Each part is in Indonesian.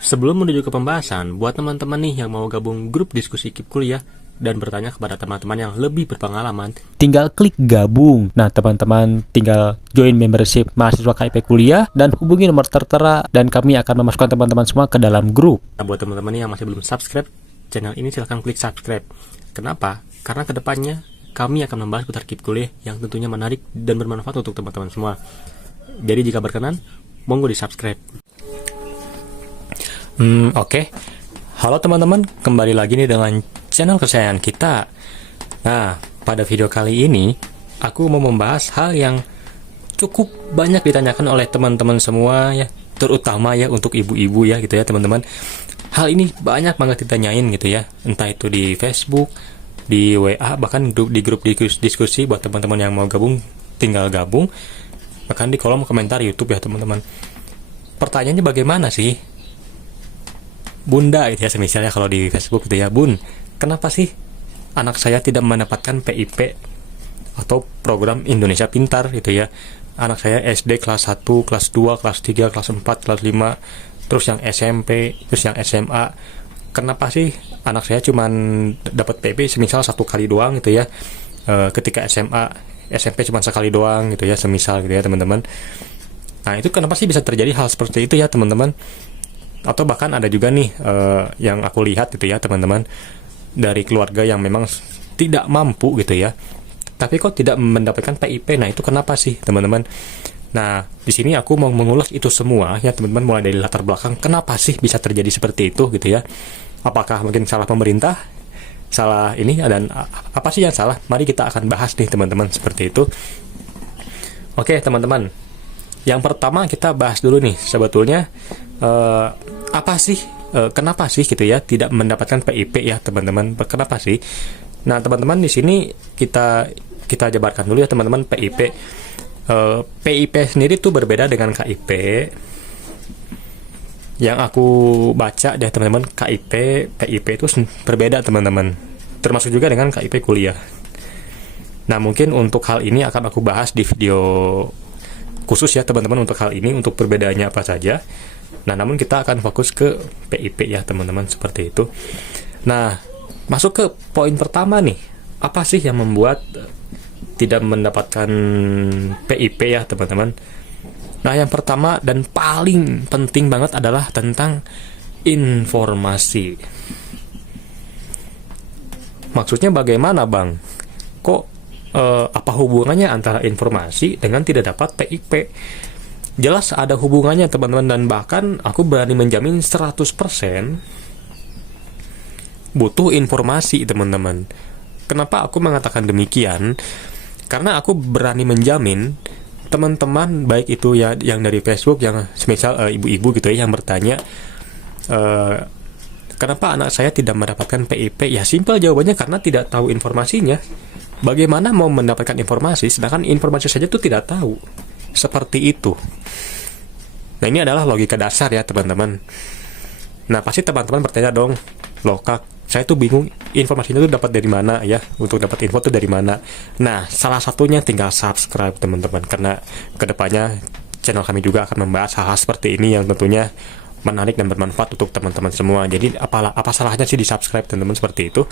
Sebelum menuju ke pembahasan, buat teman-teman nih yang mau gabung grup diskusi KIP kuliah dan bertanya kepada teman-teman yang lebih berpengalaman, tinggal klik gabung. Nah, teman-teman tinggal join membership mahasiswa KIP kuliah dan hubungi nomor tertera dan kami akan memasukkan teman-teman semua ke dalam grup. nah buat teman-teman yang masih belum subscribe channel ini, silahkan klik subscribe. Kenapa? Karena kedepannya kami akan membahas putar KIP kuliah yang tentunya menarik dan bermanfaat untuk teman-teman semua. Jadi jika berkenan, monggo di subscribe. Oke. Halo teman-teman, kembali lagi nih dengan channel kesayangan kita. Nah, pada video kali ini aku mau membahas hal yang cukup banyak ditanyakan oleh teman-teman semua ya, terutama ya untuk ibu-ibu ya gitu ya teman-teman. Hal ini banyak banget ditanyain gitu ya, entah itu di Facebook, di WA, bahkan di grup diskusi. Buat teman-teman yang mau gabung, tinggal gabung, bahkan di kolom komentar YouTube ya teman-teman. Pertanyaannya bagaimana sih Bunda gitu ya, semisalnya kalau di Facebook gitu ya, Bun, kenapa sih anak saya tidak mendapatkan PIP atau program Indonesia Pintar gitu ya? Anak saya SD kelas 1, kelas 2, kelas 3, kelas 4, kelas 5, terus yang SMP, terus yang SMA. Kenapa sih anak saya cuman dapat PIP semisal satu kali doang gitu ya? Ketika SMA, SMP cuma sekali doang gitu ya, semisal gitu ya teman-teman. Nah, itu kenapa sih bisa terjadi hal seperti itu ya teman-teman? Atau bahkan ada juga nih yang aku lihat gitu ya teman-teman, dari keluarga yang memang tidak mampu gitu ya, tapi kok tidak mendapatkan PIP. Nah, itu kenapa sih teman-teman? Nah, di sini aku mau mengulas itu semua ya teman-teman, mulai dari latar belakang kenapa sih bisa terjadi seperti itu gitu ya. Apakah mungkin salah pemerintah, salah ini, dan apa sih yang salah? Mari kita akan bahas nih teman-teman seperti itu. Oke teman-teman, yang pertama kita bahas dulu nih sebetulnya apa sih, kenapa sih gitu ya tidak mendapatkan PIP ya teman-teman? Kenapa sih? Nah teman-teman, di sini kita jabarkan dulu ya teman-teman. PIP PIP sendiri tuh berbeda dengan KIP. Yang aku baca deh teman-teman, PIP itu berbeda teman-teman, termasuk juga dengan KIP kuliah. Nah mungkin untuk hal ini akan aku bahas di video khusus ya teman-teman untuk hal ini, untuk perbedaannya apa saja. Nah, namun kita akan fokus ke PIP ya teman-teman, seperti itu. Nah, masuk ke poin pertama nih. Apa sih yang membuat tidak mendapatkan PIP ya teman-teman? Nah, yang pertama dan paling penting banget adalah tentang informasi. Maksudnya bagaimana, Bang? Kok apa hubungannya antara informasi dengan tidak dapat PIP? Jelas ada hubungannya teman-teman, dan bahkan aku berani menjamin 100% butuh informasi teman-teman. Kenapa aku mengatakan demikian? Karena aku berani menjamin teman-teman, baik itu ya yang dari Facebook, yang semisal ibu-ibu gitu ya, yang bertanya kenapa anak saya tidak mendapatkan PIP? Ya simpel jawabannya, karena tidak tahu informasinya. Bagaimana mau mendapatkan informasi sedangkan informasi saja tuh tidak tahu? Seperti itu. Nah, ini adalah logika dasar ya teman-teman. Nah, pasti teman-teman bertanya dong, loh Kak, saya tuh bingung informasinya tuh dapat dari mana ya, untuk dapat info tuh dari mana. Nah, salah satunya tinggal subscribe teman-teman, karena kedepannya channel kami juga akan membahas hal-hal seperti ini yang tentunya menarik dan bermanfaat untuk teman-teman semua. Jadi apa salahnya sih di subscribe teman-teman, seperti itu.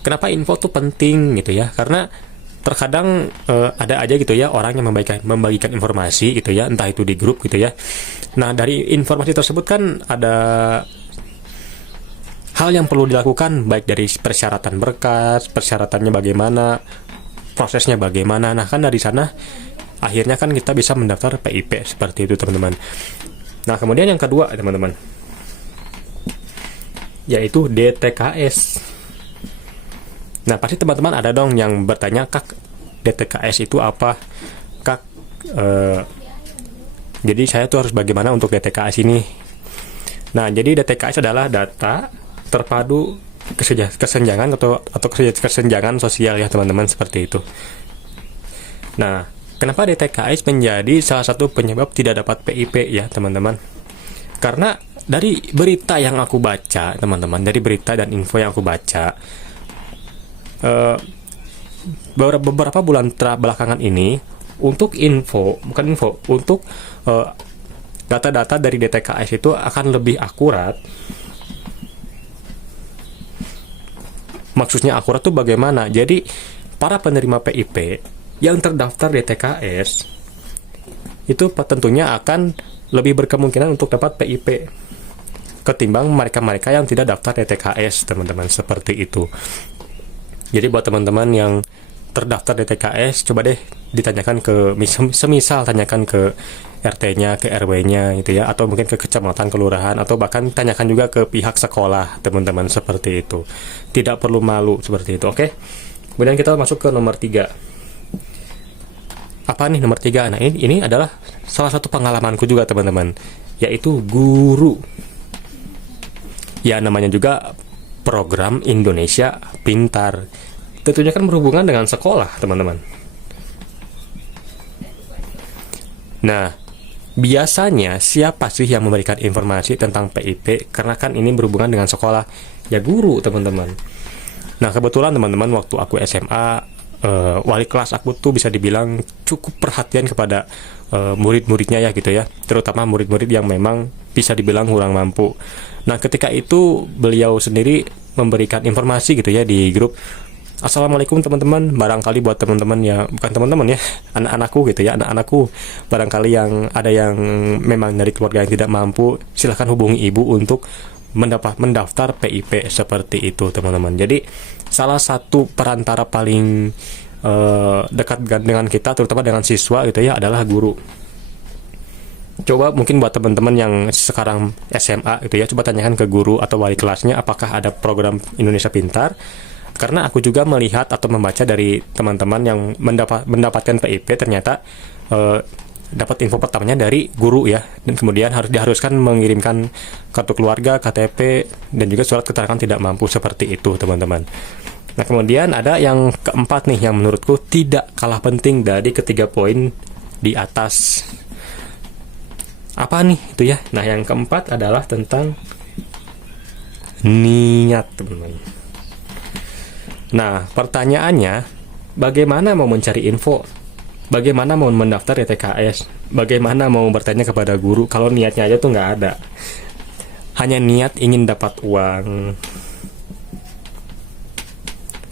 Kenapa info tuh penting gitu ya? Karena terkadang ada aja gitu ya orang yang membagikan informasi gitu ya, entah itu di grup gitu ya. Nah, dari informasi tersebut kan ada hal yang perlu dilakukan, baik dari persyaratan berkas, persyaratannya bagaimana, prosesnya bagaimana. Nah, kan dari sana akhirnya kan kita bisa mendaftar PIP, seperti itu teman-teman. Nah, kemudian yang kedua teman-teman, yaitu DTKS. Nah, pasti teman-teman ada dong yang bertanya, Kak, DTKS itu apa? Kak, jadi saya tuh harus bagaimana untuk DTKS ini? Nah, jadi DTKS adalah data terpadu kesenjangan atau kesenjangan sosial ya teman-teman, seperti itu. Nah, kenapa DTKS menjadi salah satu penyebab tidak dapat PIP ya teman-teman? Karena dari berita yang aku baca teman-teman, dari berita dan info yang aku baca, beberapa bulan belakangan ini, untuk data-data dari DTKS itu akan lebih akurat. Maksudnya akurat tuh bagaimana? Jadi para penerima PIP yang terdaftar DTKS itu tentunya akan lebih berkemungkinan untuk dapat PIP ketimbang mereka-mereka yang tidak daftar DTKS, teman-teman, seperti itu. Jadi buat teman-teman yang terdaftar DTKS, coba deh ditanyakan ke, semisal tanyakan ke RT-nya, ke RW-nya gitu ya, atau mungkin ke kecamatan, kelurahan, atau bahkan tanyakan juga ke pihak sekolah, teman-teman, seperti itu. Tidak perlu malu seperti itu, oke? Kemudian kita masuk ke nomor 3. Apa nih nomor 3? Nah, ini adalah salah satu pengalamanku juga, teman-teman, yaitu guru. Ya, namanya juga program Indonesia Pintar. Tentunya kan berhubungan dengan sekolah, teman-teman. Nah, biasanya siapa sih yang memberikan informasi tentang PIP? Karena kan ini berhubungan dengan sekolah. Ya guru, teman-teman. Nah, kebetulan teman-teman waktu aku SMA, wali kelas aku tuh bisa dibilang cukup perhatian kepada murid-muridnya ya gitu ya. Terutama murid-murid yang memang bisa dibilang kurang mampu. Nah, ketika itu beliau sendiri memberikan informasi gitu ya di grup. Assalamualaikum teman-teman, barangkali buat teman-teman ya, bukan teman-teman ya, anak-anakku gitu ya, anak-anakku, barangkali yang ada yang memang dari keluarga yang tidak mampu, silahkan hubungi ibu untuk mendaftar PIP, seperti itu, teman-teman. Jadi salah satu perantara paling dekat dengan kita, terutama dengan siswa gitu ya, adalah guru. Coba mungkin buat teman-teman yang sekarang SMA gitu ya, coba tanyakan ke guru atau wali kelasnya apakah ada program Indonesia Pintar. Karena aku juga melihat atau membaca dari teman-teman yang mendapatkan PIP, ternyata dapat info pertamanya dari guru ya, dan kemudian diharuskan mengirimkan kartu keluarga, KTP, dan juga surat keterangan tidak mampu, seperti itu, teman-teman. Nah, kemudian ada yang keempat nih, yang menurutku tidak kalah penting dari ketiga poin di atas. Apa nih itu ya? Nah, yang keempat adalah tentang niat, teman-teman. Nah, pertanyaannya, bagaimana mau mencari info? Bagaimana mau mendaftar DTKS? Bagaimana mau bertanya kepada guru kalau niatnya aja tuh nggak ada? Hanya niat ingin dapat uang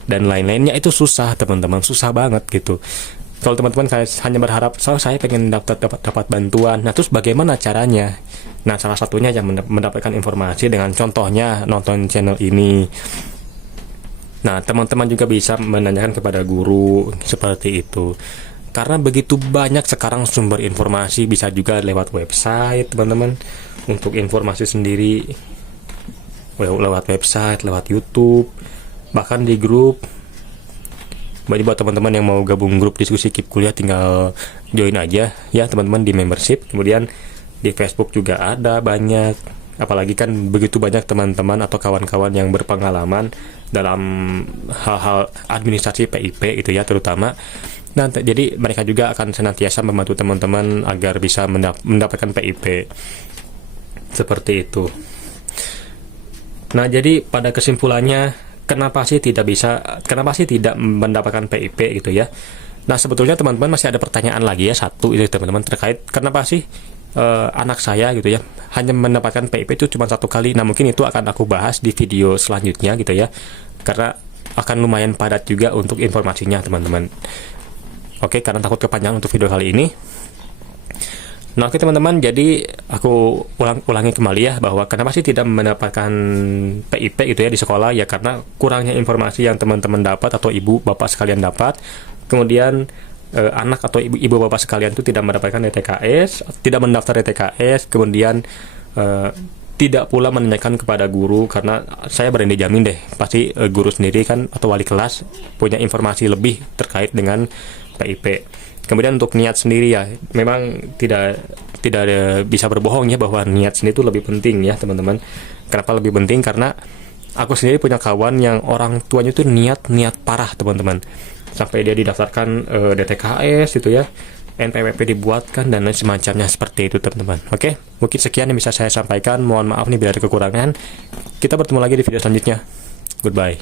dan lain-lainnya, itu susah, teman-teman, susah banget gitu. Kalau teman-teman hanya berharap, saya pengen dapat bantuan. Nah, terus bagaimana caranya? Nah, salah satunya yang mendapatkan informasi dengan contohnya nonton channel ini. Nah, teman-teman juga bisa menanyakan kepada guru, seperti itu. Karena begitu banyak sekarang sumber informasi, bisa juga lewat website, teman-teman, untuk informasi sendiri. Lewat website, lewat YouTube, bahkan di grup. Jadi buat teman-teman yang mau gabung grup diskusi KIP kuliah, tinggal join aja ya, teman-teman, di membership. Kemudian di Facebook juga ada banyak. Apalagi kan begitu banyak teman-teman atau kawan-kawan yang berpengalaman dalam hal-hal administrasi PIP itu ya, terutama. Nah, jadi mereka juga akan senantiasa membantu teman-teman agar bisa mendapatkan PIP, seperti itu. Nah, jadi pada kesimpulannya, kenapa sih tidak mendapatkan PIP gitu ya? Nah, sebetulnya teman-teman masih ada pertanyaan lagi ya, satu itu, teman-teman, terkait kenapa sih anak saya gitu ya hanya mendapatkan PIP itu cuma 1 kali. Nah, mungkin itu akan aku bahas di video selanjutnya gitu ya, karena akan lumayan padat juga untuk informasinya, teman-teman. Oke, karena takut kepanjangan untuk video kali ini. Nah, oke teman-teman, jadi aku ulangi kembali ya, bahwa kenapa sih tidak mendapatkan PIP gitu ya di sekolah, ya karena kurangnya informasi yang teman-teman dapat atau ibu bapak sekalian dapat. Kemudian anak atau ibu bapak sekalian itu tidak mendapatkan DTKS, tidak mendaftar DTKS, kemudian tidak pula menanyakan kepada guru, karena saya berani jamin deh, pasti guru sendiri kan atau wali kelas punya informasi lebih terkait dengan PIP. Kemudian untuk niat sendiri ya, memang tidak bisa berbohong ya, bahwa niat sendiri itu lebih penting ya, teman-teman. Kenapa lebih penting? Karena aku sendiri punya kawan yang orang tuanya itu niat parah, teman-teman. Sampai dia didaftarkan DTKS gitu ya, NPWP dibuatkan, dan lain semacamnya, seperti itu, teman-teman. Oke, mungkin sekian yang bisa saya sampaikan. Mohon maaf nih bila ada kekurangan. Kita bertemu lagi di video selanjutnya. Goodbye.